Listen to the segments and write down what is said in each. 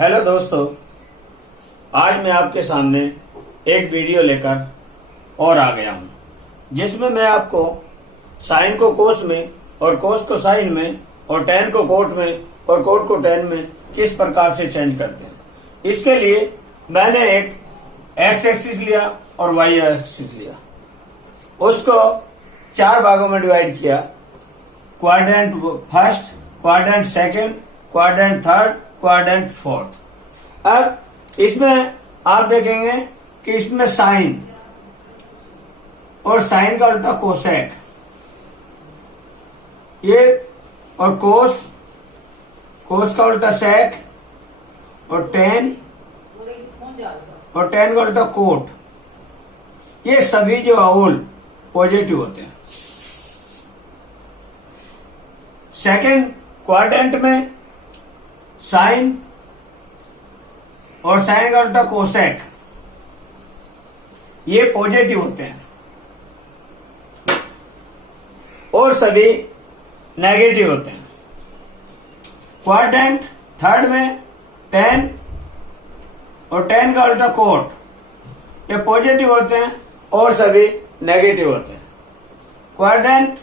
Hello दोस्तों, आज मैं आपके सामने एक वीडियो लेकर और आ गया हूं, जिसमें मैं आपको साइन को कोस में और कोस को साइन में और टेन को कोट में और कोट को टेन में किस प्रकार से चेंज करते हैं। इसके लिए मैंने एक एक्स एक्सिस लिया और वाई एक्सिस लिया, उसको 4 भागों में डिवाइड किया। Quadrant first, quadrant second, quadrant third, quadrant fourth. अब इसमें आप देखेंगे कि इसमें साइन और साइन का उल्टा कोसेक, ये और कोस, कोस का उल्टा सेक और टेन और टेन का उल्टा कोट, ये सभी जो ऑल पॉजिटिव होते हैं। सेकंड क्वाड्रेंट में साइन और साइन का उल्टा कोसेक, ये पॉजिटिव होते हैं और सभी नेगेटिव होते हैं। क्वाड्रेंट थर्ड में टेन और टेन का उल्टा कोट, ये पॉजिटिव होते हैं और सभी नेगेटिव होते हैं। क्वाड्रेंट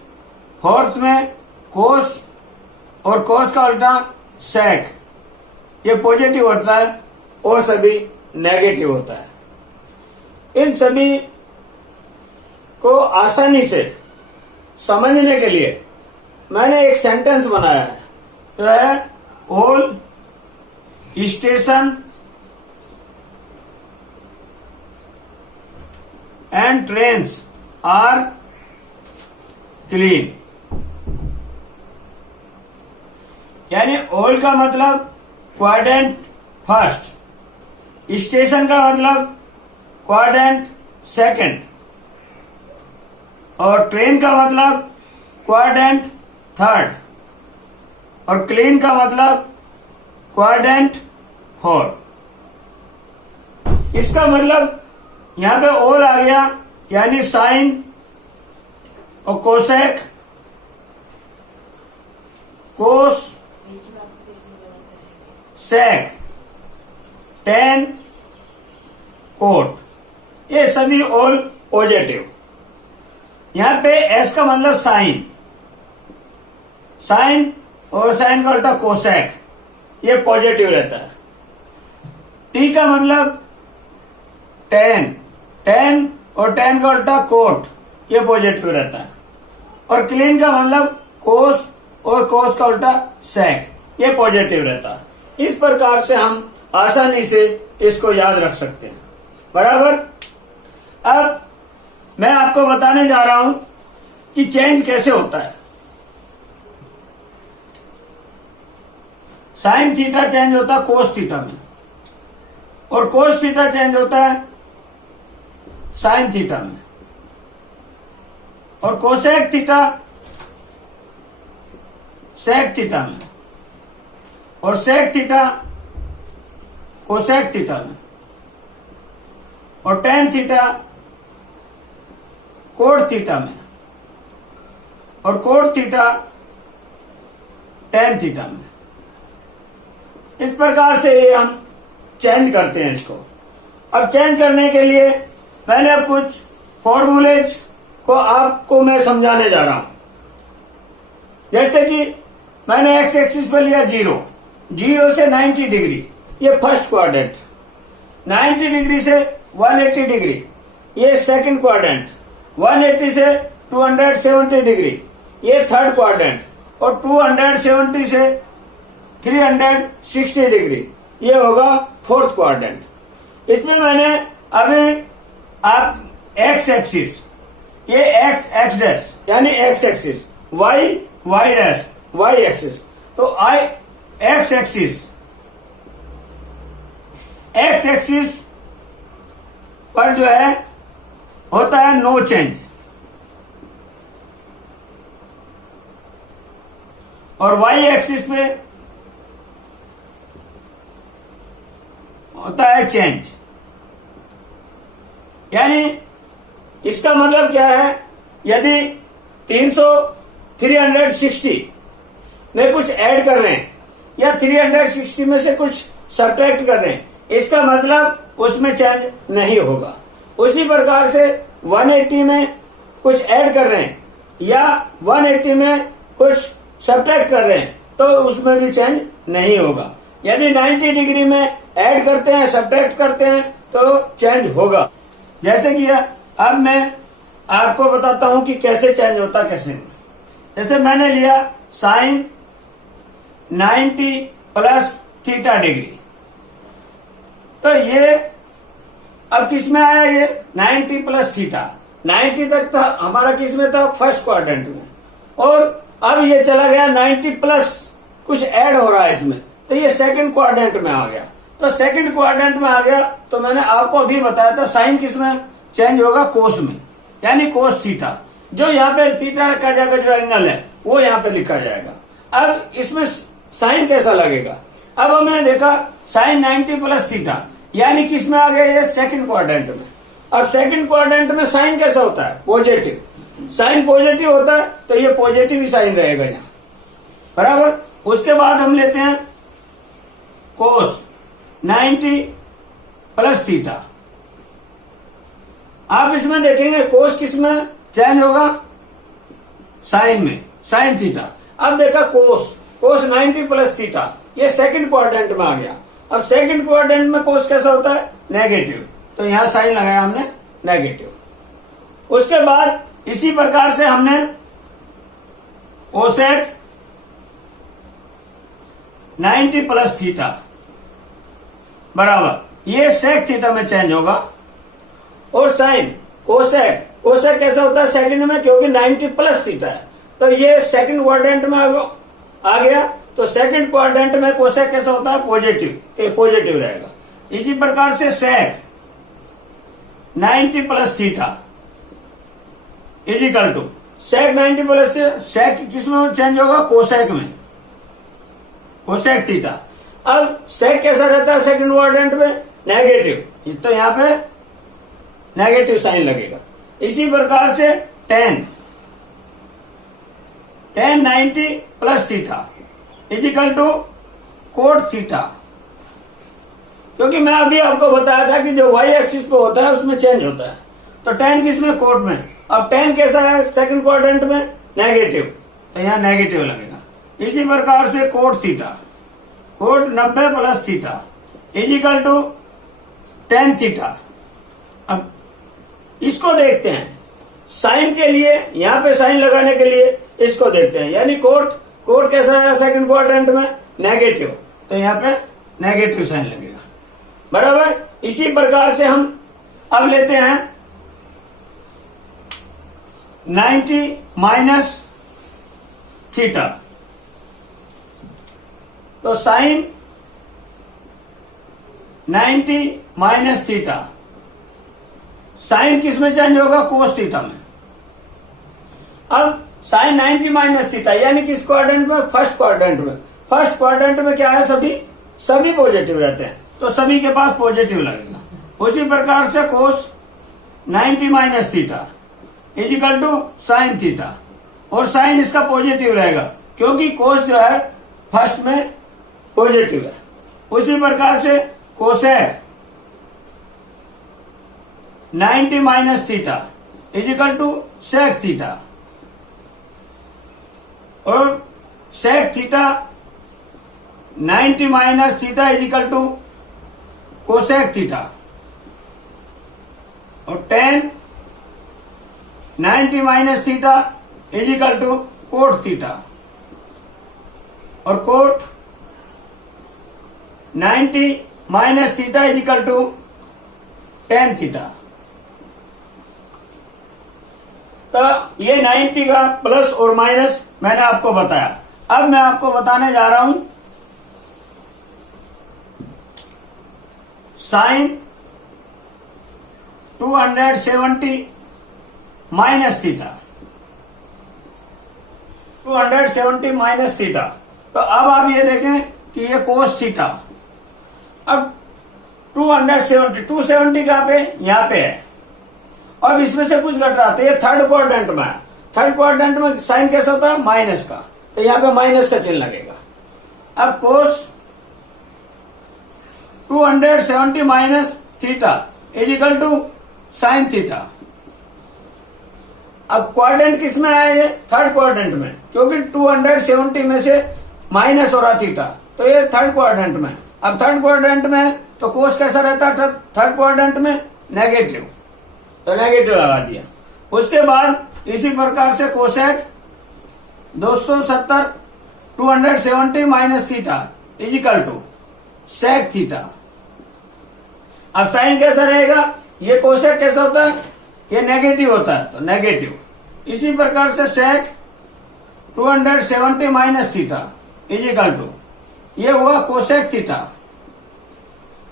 फोर्थ में कोस और कोस का उल्टा सेक, ये पॉजिटिव होता है और सभी नेगेटिव होता है। इन सभी को आसानी से समझने के लिए मैंने एक सेंटेंस बनाया है, जो है all station and trains are clean. यानी ऑल का मतलब क्वाड्रेंट फर्स्ट, स्टेशन का मतलब क्वाड्रेंट सेकंड और ट्रेन का मतलब क्वाड्रेंट थर्ड और क्लीन का मतलब क्वाड्रेंट फोर्थ। इसका मतलब यहां पे ऑल आ गया, यानी साइन और कोसेक, कोस, सेक, टेन, कोट, ये सभी ऑल पॉजिटिव। यहां पे एस का मतलब साइन, साइन और साइन का उल्टा कोसेक, ये पॉजिटिव रहता है। टी का मतलब टेन, टेन और टेन का उल्टा कोट, ये पॉजिटिव रहता है। और क्लीन का मतलब कोस और कोस का उल्टा सेक, ये पॉजिटिव रहता है। इस प्रकार से हम आसानी से इसको याद रख सकते हैं, बराबर। अब मैं आपको बताने जा रहा हूं कि चेंज कैसे होता है। साइन थीटा चेंज होता है कोस थीटा में, और कोस थीटा चेंज होता है साइन थीटा में, और कोसेक थीटा सेक थीटा में, और सेक थीटा कोसेक थीटा में, और टेन थीटा कोट थीटा में, और कोट थीटा टेन थीटा में। इस प्रकार से ये हम चेंज करते हैं इसको। अब चेंज करने के लिए मैंने अब कुछ फॉर्मूलेज को आपको मैं समझाने जा रहा हूं। जैसे कि मैंने एक्स एक्सिस पे लिया 0, 0 से 90 डिग्री, ये फर्स्ट क्वाड्रेंट। 90 डिग्री से 180 डिग्री, ये सेकंड क्वाड्रेंट। 180 से 270 डिग्री, ये थर्ड क्वाड्रेंट। और 270 से 360 डिग्री, ये होगा फोर्थ क्वाड्रेंट। इसमें मैंने अभी आप एक्स एक्सिस, ये एक्स एक्स डैश यानी X axis, Y Y dash Y axis, तो आई एक्स एक्सिस, एक्स एक्सिस पर जो है होता है नो चेंज, और वाई एक्सिस पे होता है चेंज। यानी इसका मतलब क्या है, यदि 360 में कुछ ऐड कर रहे हैं या 360 में से कुछ सब्ट्रैक्ट कर रहे हैं, इसका मतलब उसमें चेंज नहीं होगा। उसी प्रकार से 180 में कुछ ऐड कर रहे हैं या 180 में कुछ सब्ट्रैक्ट कर रहे हैं तो उसमें भी चेंज नहीं होगा। यदि 90 डिग्री में ऐड करते हैं, सब्ट्रैक्ट करते हैं तो चेंज होगा। जैसे कि अब मैं आपको बताता हूं कि कैसे चेंज होता कैसे। जैसे मैंने लिया साइन 90 प्लस थीटा डिग्री, तो ये अब किस में आया, ये 90 प्लस थीटा। 90 तक था हमारा, किस में था, फर्स्ट क्वाड्रेंट में, और अब ये चला गया 90 प्लस कुछ ऐड हो रहा है इसमें, तो ये सेकंड क्वाड्रेंट में आ गया। तो सेकंड क्वाड्रेंट में आ गया तो मैंने आपको अभी बताया था साइन किस में चेंज होगा, कोस में, यानी कोस थीटा। जो यहाँ पे थीटा रखा जाएगा, जो एंगल है वो यहाँ पे लिखा जाएगा। अब इसमें साइन कैसा लगेगा, अब हमने देखा साइन 90 प्लस थीटा, यानी किस में आ गया, ये सेकंड क्वाड्रेंट में। अब सेकंड क्वाड्रेंट में साइन कैसा होता है, पॉजिटिव। साइन पॉजिटिव होता है तो ये पॉजिटिव ही साइन रहेगा यहाँ, बराबर। उसके बाद हम लेते हैं कोस 90 प्लस थीटा। आप इसमें देखेंगे कोस किस में चेंज होगा, साइन में, साइन थीटा। अब देखा कोस 90 प्लस थीटा, ये सेकंड क्वाड्रेंट में आ गया। अब सेकंड क्वाड्रेंट में कोस कैसा होता है, नेगेटिव, तो यहां साइन लगाया हमने नेगेटिव। उसके बाद इसी प्रकार से हमने कोसेक 90 प्लस थीटा बराबर, ये सेक थीटा में चेंज होगा। और साइन कोसेक कैसा होता है सेकंड में, क्योंकि 90 प्लस थीटा है, तो ये सेकंड क्वाड्रेंट में आ गया। तो सेकंड क्वाड्रेंट में कोसेक कैसा होता है, पॉजिटिव, तो पॉजिटिव रहेगा। इसी प्रकार से sec 90 plus theta is equal to sec 90 plus theta, sec किसमें चेंज होगा, कोसेक में, कोसेक थीटा। अब सेक कैसा रहता है सेकंड क्वाड्रेंट में, नेगेटिव, तो यहां पे नेगेटिव साइन लगेगा। इसी प्रकार से tan 90 plus theta is equal to cot theta, क्योंकि मैं अभी आपको बताया था कि जो वाई एक्सिस पे होता है उसमें चेंज होता है। तो टेन किसमें, कोट में। अब टेन कैसा है सेकंड क्वाड्रेंट में, नेगेटिव, तो यहां नेगेटिव लगेगा। इसी प्रकार से cot theta, cot 90 plus theta is equal to tan theta. अब इसको देखते हैं साइन के लिए, यहां पे साइन लगाने के लिए इसको देखते हैं, यानी कोट कैसा है सेकंड क्वाड्रेंट में, नेगेटिव, तो यहां पे नेगेटिव साइन लगेगा, बराबर। इसी प्रकार से हम अब लेते हैं 90 माइनस थीटा, तो साइन 90 माइनस थीटा, साइन किस में चेंज होगा, कोस थीटा में। अब साइन 90 माइनस थीटा यानी किस क्वाड्रेंट में, फर्स्ट क्वाड्रेंट में। फर्स्ट क्वाड्रेंट में क्या है, सभी पॉजिटिव रहते हैं, तो सभी के पास पॉजिटिव लगेगा। उसी प्रकार से cos 90 minus theta is equal to sine theta, और साइन इसका पॉजिटिव रहेगा क्योंकि कोस जो है फर्स्ट में पॉजिटिव है। उसी प्रकार से cosec 90 minus theta is equal to sec theta, और sec theta 90 minus theta is equal to cosec theta, और tan 90 minus theta is equal to cot theta, और cot 90 minus theta is equal to tan theta. तो ये 90 का प्लस और माइनस मैंने आपको बताया। अब मैं आपको बताने जा रहा हूं sine 270 minus theta, 270 minus theta. तो अब आप ये देखें कि ये कोस थीटा, अब 270 कहां पे, यहां पे है। अब इसमें से कुछ घट रहा था, ये थर्ड क्वाड्रेंट में है। थर्ड क्वाड्रेंट में साइन कैसा होता है, माइनस का, तो यहां पे माइनस का चिन्ह लगेगा। अब cos 270 minus theta is equal to sine theta. अब क्वाड्रेंट किस में आया ये? थर्ड क्वाड्रेंट में, क्योंकि 270 में से माइनस हो रहा थीटा, तो ये थर्ड क्वाड्रेंट में। अब थर्ड क्वाड्रेंट में तो कोस कैसा रहता है? थर्ड क्वाड्रेंट में नेगेटिव, तो नेगेटिव लगा दिया। उसके बाद इसी प्रकार से cosec 270 270 minus theta is equal to sec theta. अब साइन कैसा रहेगा? ये कोसेक कैसा होता है? ये नेगेटिव होता है, तो नेगेटिव। इसी प्रकार से sec 270 minus theta is equal to ये हुआ कोसेक थीटा।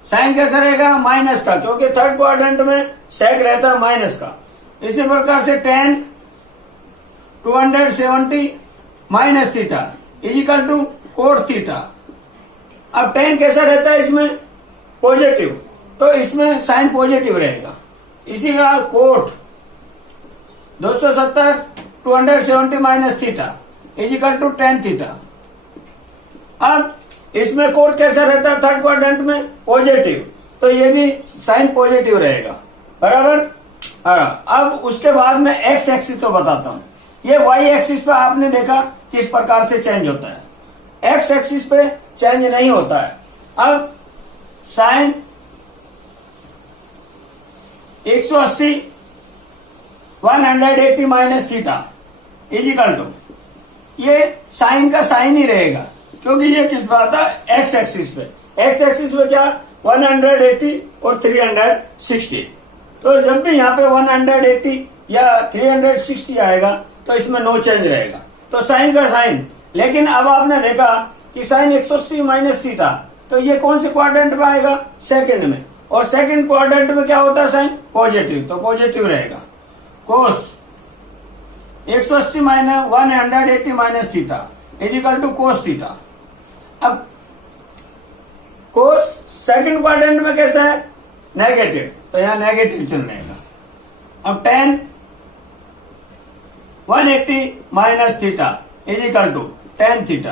साइन कैसा रहेगा? माइनस का, क्योंकि थर्ड क्वाड्रेंट में सेक रहता है माइनस का। इसी प्रकार से tan 270 minus theta is equal to cot theta. अब टेन कैसा रहता है इसमें? पॉजिटिव, तो इसमें साइन पॉजिटिव रहेगा। इसी का cot 270 270 minus theta is equal to tan theta. अब इसमें कोट कैसा रहता है? थर्ड क्वाड्रेंट में पॉजिटिव, तो ये भी साइन पॉजिटिव रहेगा, बराबर। अब उसके बाद में एक्स एक्सिस को बताता हूं। ये वाई एक्सिस पे आपने देखा किस प्रकार से चेंज होता है, एक्स एक्सिस पे चेंज नहीं होता है। अब sine 180 180 minus theta is equal to ये साइन का साइन ही रहेगा, क्योंकि ये किस पर आता है? एक्स एक्सिस पे। एक्स एक्सिस पे क्या? 180 और 360। तो जब भी यहाँ पे 180 या 360 आएगा तो इसमें नो चेंज रहेगा, तो साइन का साइन। लेकिन अब आपने देखा कि साइन 180 माइनस थीटा, तो ये कौन से क्वाड्रेंट में आएगा? सेकंड में। और सेकंड क्वाड्रेंट में क्या होता है? साइन पॉजिटिव, तो पॉजिटिव रहेगा। Cos 180 minus 180 minus theta is equal to cos theta. अब कोस सेकंड क्वाड्रेंट में कैसा है? नेगेटिव, तो यहां नेगेटिव चल रहेगा। अब tan 180 minus theta is equal to tan theta.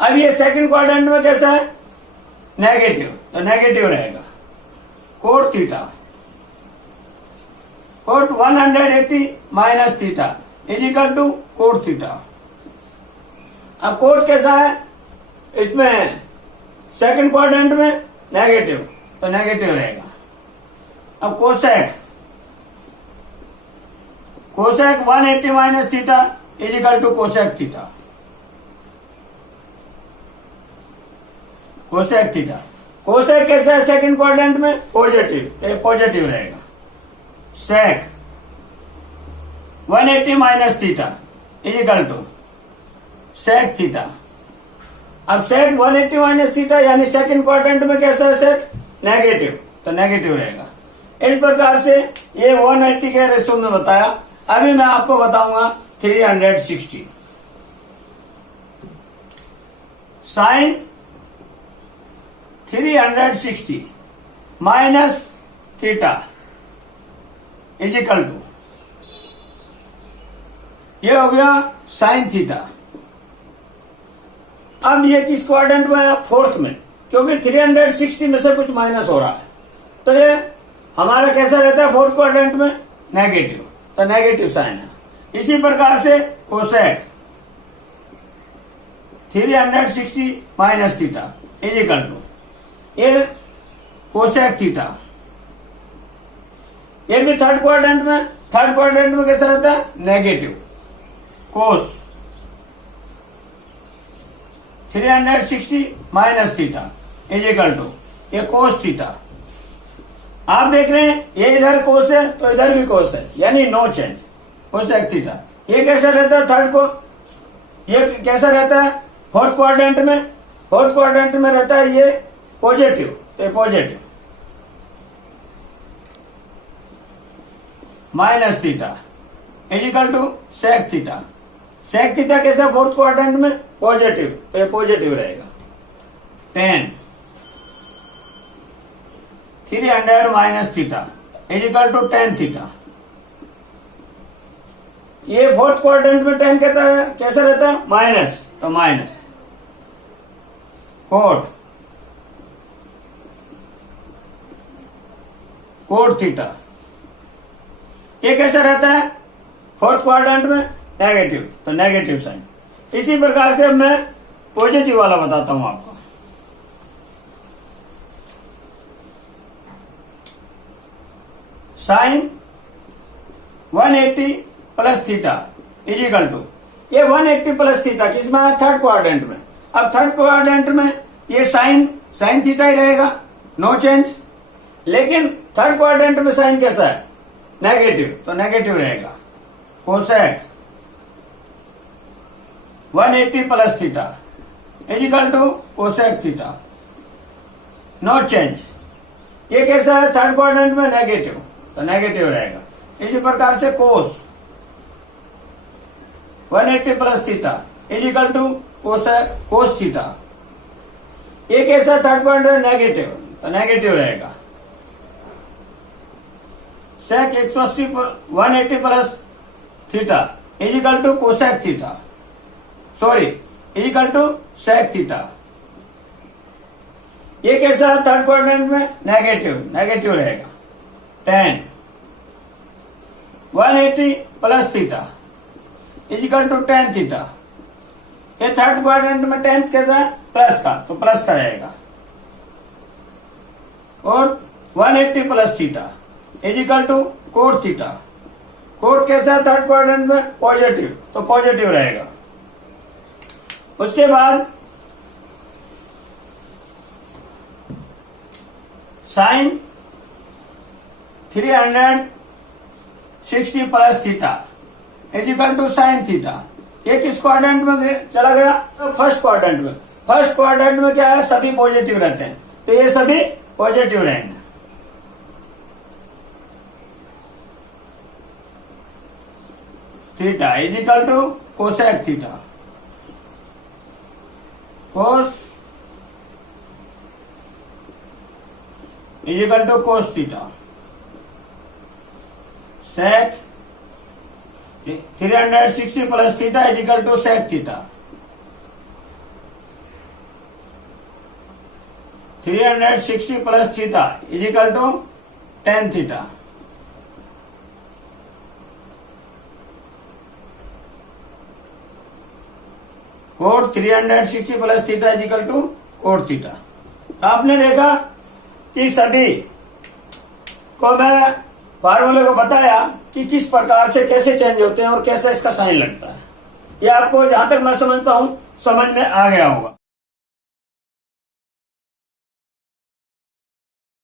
अब ये सेकंड क्वाड्रेंट में कैसा है? नेगेटिव, तो नेगेटिव रहेगा। Cot theta, cot 180 minus theta is equal to cot theta. अब कोट कैसा है? इसमें सेकंड क्वाड्रेंट में नेगेटिव, तो नेगेटिव रहेगा। अब cosec 180 minus theta is equal to cosec theta. Cosec theta, cosec कैसा है? सेकंड क्वाड्रेंट में पॉजिटिव, तो ये पॉजिटिव रहेगा। Sec 180 minus theta is equal to sec theta. अब सेक 180 माइनस थीटा यानी सेकंड क्वाड्रेंट में कैसा है? सेक नेगेटिव, तो नेगेटिव रहेगा। इस प्रकार से ये 180 के रेशो में बताया। अभी मैं आपको बताऊंगा 360। Sine 360 minus theta is equal to ये हो गया साइन थीटा। अब ये किस क्वाड्रेंट में है? फोर्थ में, क्योंकि 360 में से कुछ माइनस हो रहा है, तो ये हमारा कैसा रहता है? फोर्थ क्वाड्रेंट में नेगेटिव, तो नेगेटिव साइन है। इसी प्रकार से cosec 360 minus theta is equal to ये कोसेक थीटा। ये भी थर्ड क्वाड्रेंट में कैसा रहता है? Negative. Cos 360 minus theta is equal to ये कोस थीटा। आप देख रहे हैं ये इधर कोस है तो इधर भी कोस है, यानी नो चेंज। कोसेक थीटा ये कैसा रहता है? थर्ड को ये कैसा रहता है? फोर्थ क्वाड्रेंट में रहता है ये पॉजिटिव, तो positive. Minus theta is equal to sec theta. Sec theta कैसा? फोर्थ क्वाड्रेंट में पॉजिटिव, तो ये पॉजिटिव रहेगा। 10 300 minus theta is equal to 10 theta. ये फोर्थ क्वाड्रेंट में 10 कैसा रहता है? माइनस, तो माइनस। Coat cot theta. ये कैसा रहता है फोर्थ क्वाड्रेंट में, नेगेटिव, तो नेगेटिव साइन। इसी प्रकार से अब मैं पॉजिटिव वाला बताता हूं आपको। Sine 180 plus theta is equal to, ये 180 प्लस थीटा किसमें है, थर्ड क्वाड्रेंट में। अब थर्ड क्वाड्रेंट में ये साइन थीटा ही रहेगा, नो चेंज। लेकिन थर्ड क्वाड्रेंट में साइन कैसा है, नेगेटिव, तो नेगेटिव रहेगा। Cosec 180 plus theta is equal to cosec theta, no change. ये कैसा है, थर्ड क्वाड्रेंट में नेगेटिव, तो नेगेटिव रहेगा। इसी प्रकार से cos 180 plus theta is equal to cos theta. ये कैसा, थर्ड क्वाड्रेंट नेगेटिव, तो नेगेटिव रहेगा। Sec 180 plus theta is equal to cosec theta, sorry is equal to sec theta. ये कैसा है, थर्ड क्वाड्रेंट में नेगेटिव रहेगा। tan 180 plus theta is equal to tan theta. ये थर्ड क्वाड्रेंट में tan कैसा है, प्लस का, तो प्लस का रहेगा। और 180 plus theta is equal to cot theta. Cot कैसा है, थर्ड क्वाड्रेंट में पॉजिटिव, तो पॉजिटिव रहेगा। उसके बाद sine 360 plus theta is equal to sine theta. ये किस क्वाड्रेंट में चला गया, फर्स्ट क्वाड्रेंट में। फर्स्ट क्वाड्रेंट में क्या है, सभी पॉजिटिव रहते हैं, तो ये सभी पॉजिटिव रहेंगे। Theta is equal to cosec theta, cos is equal to cos theta. Sec 360 plus theta is equal to sec theta. 360 plus theta is equal to tan theta. Cot 360 plus theta is equal to cot theta. आपने देखा कि सभी को मैं फार्मूले को बताया कि किस प्रकार से कैसे चेंज होते हैं और कैसे इसका साइन लगता है। ये आपको जहां तक मैं समझता हूं समझ में आ गया होगा।